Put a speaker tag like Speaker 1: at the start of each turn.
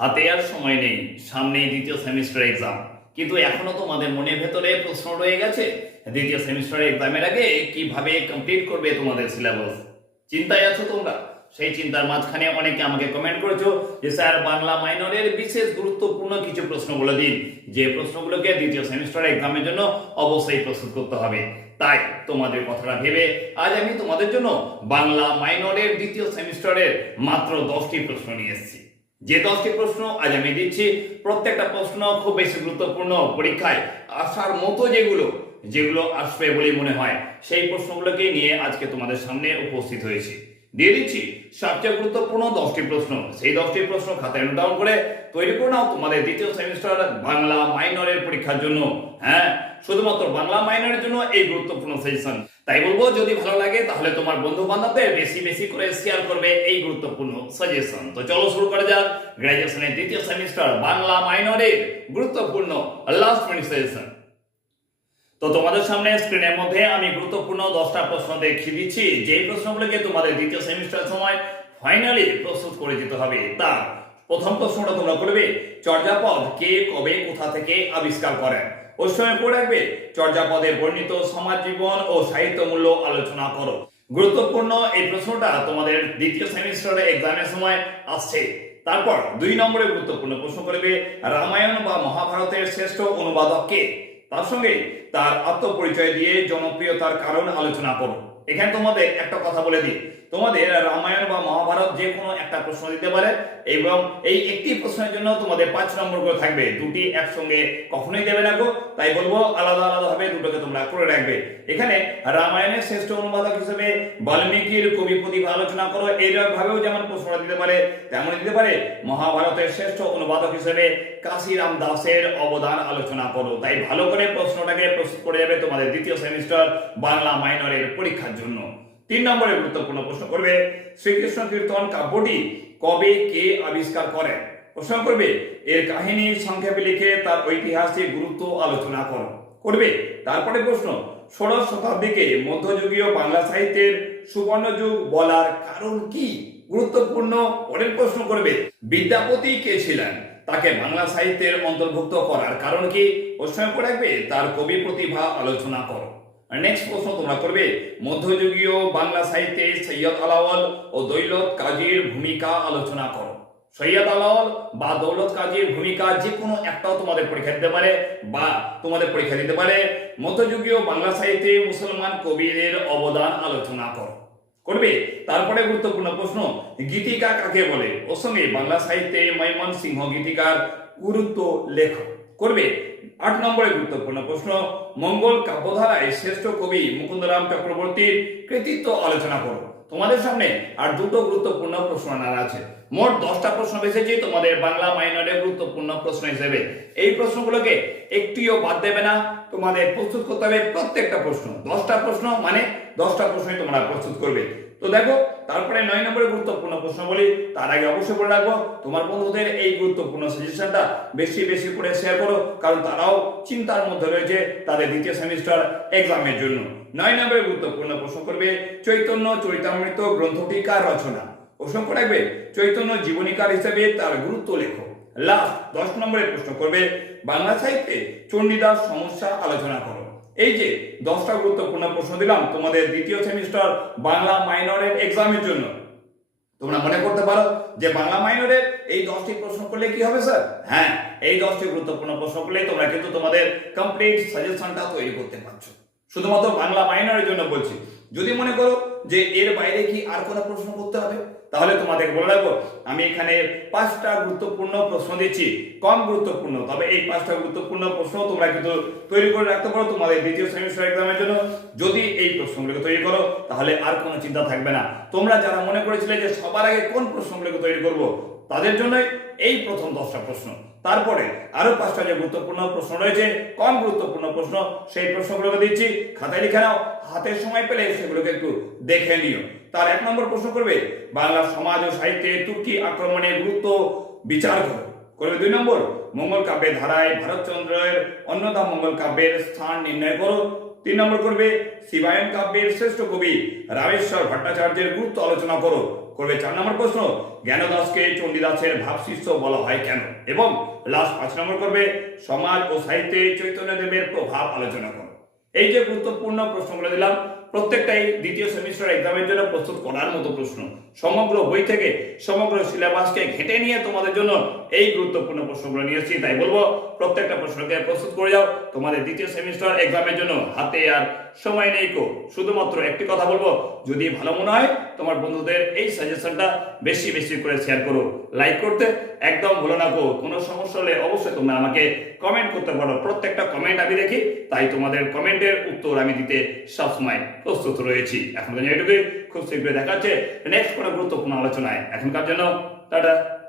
Speaker 1: হাতে আর সময় নেই, সামনেই দ্বিতীয় সেমিস্টার এক্সাম কিন্তু এখনও তোমাদের মনের ভেতরে প্রশ্ন রয়ে গেছে, দ্বিতীয় সেমিস্টার এক্সামের আগে কীভাবে কমপ্লিট করবে তোমাদের সিলেবাস চিন্তায় আছো তোমরা? সেই চিন্তার মাঝখানে অনেকে আমাকে কমেন্ট করেছ যে, স্যার, বাংলা মাইনরের বিশেষ গুরুত্বপূর্ণ কিছু প্রশ্ন বলে দিন। যে প্রশ্নগুলোকে দ্বিতীয় সেমিস্টার এক্সামের জন্য অবশ্যই প্রস্তুত করতে হবে। তাই তোমাদের কথাটা ভেবে আজ আমি তোমাদের জন্য বাংলা মাইনরের দ্বিতীয় সেমিস্টারের মাত্র দশটি প্রশ্ন নিয়ে এসেছি। যে দশটি প্রশ্ন আজ আমি দিচ্ছি, প্রত্যেকটা প্রশ্ন খুব বেশি গুরুত্বপূর্ণ পরীক্ষায় আসার মতো যেগুলো যেগুলো আসবে বলে মনে হয়, সেই প্রশ্নগুলোকে নিয়ে আজকে তোমাদের সামনে উপস্থিত হয়েছি। দিয়ে দিচ্ছি, সবচেয়ে গুরুত্বপূর্ণ দশটি প্রশ্ন। সেই দশটি প্রশ্ন খাতায় নোট ডাউন করে তৈরি করে নাও তোমাদের দ্বিতীয় সেমিস্টার বাংলা মাইনরের পরীক্ষার জন্য। হ্যাঁ শুধুমাত্র বাংলা মাইনরের জন্য এই গুরুত্বপূর্ণ সেশন তাই বলব, যদি ভালো লাগে, তাহলে তোমার বন্ধু বান্ধবদের বেশি বেশি করে শেয়ার করবে এই গুরুত্বপূর্ণ সাজেশন তো চলো শুরু করা যাক। গ্রাজুয়েশনের দ্বিতীয় সেমিস্টার বাংলা মাইনরের গুরুত্বপূর্ণ লাস্ট মিনিট সাজেশন তো তোমাদের সামনে স্ক্রিনের মধ্যে আমি গুরুত্বপূর্ণ দশটা প্রশ্ন দেখিয়ে দিচ্ছি। যে প্রশ্নগুলোকে তোমাদের দ্বিতীয় সেমিস্টার সময় ফাইনালি প্রস্তুত করে দিতে হবে, তার প্রথম প্রশ্নটা তোমরা করবে, চর্যাপদ কে কবে, কোথা থেকে আবিষ্কার করেন? সময় পড়ে রাখবে, চর্যাপদে বর্ণিত সমাজ জীবন ও সাহিত্যমূল্য আলোচনা করো। গুরুত্বপূর্ণ এই প্রশ্নটা তোমাদের দ্বিতীয় সেমিস্টারে এক্সামের সময় আসছে। তারপর দুই নম্বরে গুরুত্বপূর্ণ প্রশ্ন করবে, রামায়ণ বা মহাভারতের শ্রেষ্ঠ অনুবাদক কে? তার সঙ্গে তার আত্মপরিচয় দিয়ে জনপ্রিয়তার কারণ আলোচনা করো। এখানে তোমাদের একটা কথা বলে দিই। তোমাদের রামায়ণ বা মহাভারত যে কোনো একটা প্রশ্ন দিতে পারে এবং এই একটি প্রশ্নের জন্য তোমাদের পাঁচ নম্বর করে থাকবে। দুটি একসঙ্গে কখনোই দেবে না গো। তাই বলব, আলাদা আলাদা ভাবে দুটোকে তোমরা করে রাখবে। এখানে রামায়ণের শ্রেষ্ঠ অনুবাদক হিসেবে বাল্মীকির কবি প্রতিভা আলোচনা করো। এইরকম ভাবেও যেমন প্রশ্নটা দিতে পারে তেমন দিতে পারে। মহাভারতের শ্রেষ্ঠ অনুবাদক হিসেবে কাশিরাম দাসের অবদান আলোচনা করো। তাই ভালো করে প্রশ্নটাকে প্রস্তুত করে যাবে তোমাদের দ্বিতীয় সেমিস্টার বাংলা মাইনরের পরীক্ষার জন্য। তিন নম্বরে গুরুত্বপূর্ণ প্রশ্ন করবে, শ্রীকৃষ্ণ কীর্তন কাব্যটি কবে কে আবিষ্কার করেন প্রশ্ন করবে, এর কাহিনী সংক্ষেপে লিখে তার ঐতিহাসিক গুরুত্ব আলোচনা করো। করবে, তারপরে প্রশ্ন, ষোড়শ শতাব্দীকে মধ্যযুগীয় বাংলা সাহিত্যের সুবর্ণ যুগ বলার কারণ কি? গুরুত্বপূর্ণ, পরের প্রশ্ন করবে, বিদ্যাপতি কে ছিলেন? তাকে বাংলা সাহিত্যের অন্তর্ভুক্ত করার কারণ কি? প্রশ্ন করে রাখবে, তার কবি প্রতিভা আলোচনা করো। নেক্সট প্রশ্ন তোমরা করবে, মধ্যযুগীয় বাংলা সাহিত্যে সৈয়দ আলাওয়াল ও দৈলত কাজীর ভূমিকা আলোচনা করো। সৈয়দ আলাওয়াল বা দৌলত কাজীর ভূমিকা যে কোনো একটাও তোমাদের পরীক্ষা দিতে পারে বা তোমাদের পরীক্ষা দিতে পারে। মধ্যযুগীয় বাংলা সাহিত্যে মুসলমান কবিদের অবদান আলোচনা করো। করবে? তারপরে গুরুত্বপূর্ণ প্রশ্ন, গীতিকা কাকে বলে? ওর সঙ্গে বাংলা সাহিত্যে মৈমন সিংহ গীতিকার গুরুত্ব লেখ। করবে? আট নম্বরে গুরুত্বপূর্ণ প্রশ্ন। মঙ্গল কাব্যধারায় শ্রেষ্ঠ কবি মুকুন্দরাম চক্রবর্তীর কৃতিত্ব আলোচনা করো। তোমাদের সামনে আর দুটো গুরুত্বপূর্ণ প্রশ্ন আনার আছে। মোট দশটা প্রশ্ন বেসেছি তোমাদের বাংলা মাইনরের গুরুত্বপূর্ণ প্রশ্ন হিসেবে। এই প্রশ্নগুলোকে একটিও বাদ দেবে না, তোমাদের প্রস্তুত করতে হবে প্রত্যেকটা প্রশ্ন। দশটা প্রশ্ন মানে দশটা প্রশ্নই তোমরা প্রস্তুত করবে। তো দেখো, তারপরে নয় নম্বরের গুরুত্বপূর্ণ প্রশ্ন বলি তার আগে অবশ্যই বলে রাখব, তোমার বন্ধুদের এই গুরুত্বপূর্ণ সাজেশনটা বেশি বেশি করে শেয়ার করো, কারণ তারাও চিন্তার মধ্যে রয়েছে তাদের দ্বিতীয় সেমিস্টার এক্সামের জন্য। নয় নম্বরের গুরুত্বপূর্ণ প্রশ্ন করবে, চৈতন্য চরিতামৃত গ্রন্থটি কার রচনা। প্রশ্ন রাখবে চৈতন্য জীবনীকার হিসেবে তার গুরুত্ব লেখো। লাস্ট দশ নম্বরের প্রশ্ন করবে, বাংলা সাহিত্যে চণ্ডীদাস সমস্যা আলোচনা করো। এই যে দশটা গুরুত্বপূর্ণ প্রশ্ন দিলাম তোমাদের দ্বিতীয় সেমিস্টার বাংলা মাইনরের এক্সামের জন্য। তোমরা মনে করতে পারো যে বাংলা মাইনরের এই দশটি প্রশ্ন করলে কি হবে স্যার? হ্যাঁ এই দশটি গুরুত্বপূর্ণ প্রশ্ন করলে তোমরা কিন্তু তোমাদের কমপ্লিট সাজেশনটা তৈরি করতে পারছ। শুধুমাত্র বাংলা মাইনরের জন্য বলছি। যদি মনে করো যে এর বাইরে কি আর কোনো প্রশ্ন করতে হবে, তাহলে তোমাদেরকে বলে রাখব, আমি এখানে পাঁচটা গুরুত্বপূর্ণ প্রশ্ন দিচ্ছি, কম গুরুত্বপূর্ণ, তবে এই পাঁচটা গুরুত্বপূর্ণ প্রশ্ন তোমরা কিন্তু তৈরি করে রাখতে পারো তোমাদের দ্বিতীয় সেমিস্টার এক্সামের জন্য। যদি এই প্রশ্নগুলোকে তৈরি করো, তাহলে আর কোনো চিন্তা থাকবে না। তোমরা যারা মনে করেছিলে যে সবার আগে কোন প্রশ্নগুলোকে তৈরি করব তাদের জন্য এই প্রথম দশটা প্রশ্ন। তারপরে আরও পাঁচটা যে গুরুত্বপূর্ণ প্রশ্ন রয়েছে, কম গুরুত্বপূর্ণ প্রশ্ন, সেই প্রশ্নগুলোকে দিচ্ছি। খাতায় লিখে নাও, হাতের সময় পেলে সেগুলোকে একটু দেখে নিও। তার এক নম্বর প্রশ্ন করবে, বাংলা সমাজ ও সাহিত্যে তুর্কি আক্রমণের গুরুত্ব বিচার করো। করবে দুই নম্বর মঙ্গল কাব্যের ধারায় ভারতচন্দ্রের অন্যতম মঙ্গল কাব্যের স্থান নির্ণয় করো। তিন নম্বর করবে শিবায়ন কাব্যের শ্রেষ্ঠ কবি রামেশ্বর ভট্টাচার্যের গুরুত্ব আলোচনা করো। করবে চার নম্বর প্রশ্ন, জ্ঞানদাসকে চণ্ডীদাসের ভাবশিষ্য বলা হয় কেন? এবং লাস্ট পাঁচ নম্বর করবে, সমাজ ও সাহিত্যে চৈতন্যদেবের প্রভাব আলোচনা করো। এই যে গুরুত্বপূর্ণ প্রশ্নগুলো দিলাম, প্রত্যেকটাই দ্বিতীয় সেমিস্টার এক্সামের জন্য প্রস্তুত করার মতো প্রশ্ন। সমগ্র বই থেকে, সমগ্র সিলেবাসকে ঘেটে নিয়ে তোমাদের জন্য এই গুরুত্বপূর্ণ প্রশ্নগুলো নিয়ে এসেছি। তাই বলব, প্রত্যেকটা প্রশ্নকে প্রস্তুত করে যাও। তোমাদের দ্বিতীয় সেমিস্টার এক্সামের জন্য হাতে আর সময় নেই কো। শুধুমাত্র একটি কথা বলব, যদি ভালো মনে হয়, তোমার বন্ধুদের এই সাজেশনটা বেশি বেশি করে শেয়ার করো। লাইক করতে একদম ভুলো না গো কোনো সমস্যা হলে অবশ্যই তোমরা আমাকে কমেন্ট করতে পারো। প্রত্যেকটা কমেন্ট আমি দেখি, তাই তোমাদের কমেন্টের উত্তর আমি দিতে সবসময় প্রস্তুত রয়েছি। এখন এটুকুই। খুব শীঘ্রই দেখা হচ্ছে। নেক্সট কোনো গুরুত্বপূর্ণ আলোচনায়। এখনকার জন্য টাটা।